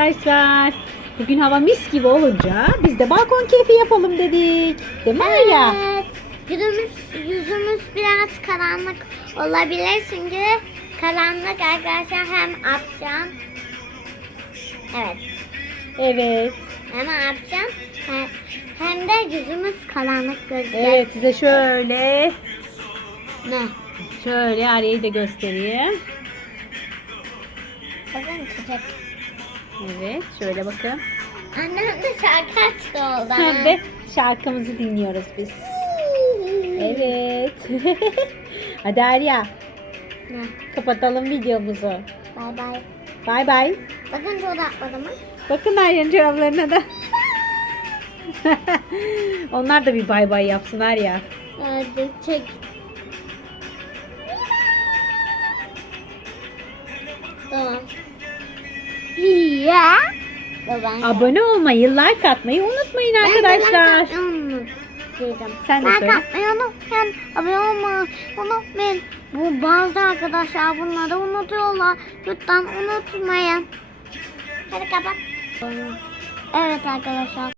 arkadaşlar. Bugün hava mis gibi olunca biz de balkon keyfi yapalım dedik. Değil mi? Evet. Yüzümüz, yüzümüz biraz karanlık olabilir çünkü karanlık arkadaşlar hem akşam evet Evet. hem akşam hem, hem de yüzümüz karanlık gözüküyor. Evet size şöyle Ne? şöyle Arya'yı da göstereyim. Bakın çiçek. Evet şöyle bakın. Annem de şarkı açtı oldu. De şarkımızı dinliyoruz biz. Evet. Hadi Arya kapatalım videomuzu. Bay bay. Bay bay. Bakın mı? Bakın Arya'nın çoraplarına da. Onlar da bir bay bay yapsın Arya. Hadi çek. Tamam. Ya. Abone olmayı, like atmayı unutmayın arkadaşlar. Sen de like söyle. atmayı unutmayın. Abone olmayı unutmayın. Bu bazı arkadaşlar bunları unutuyorlar. Lütfen unutmayın. Hadi kapat. Evet arkadaşlar.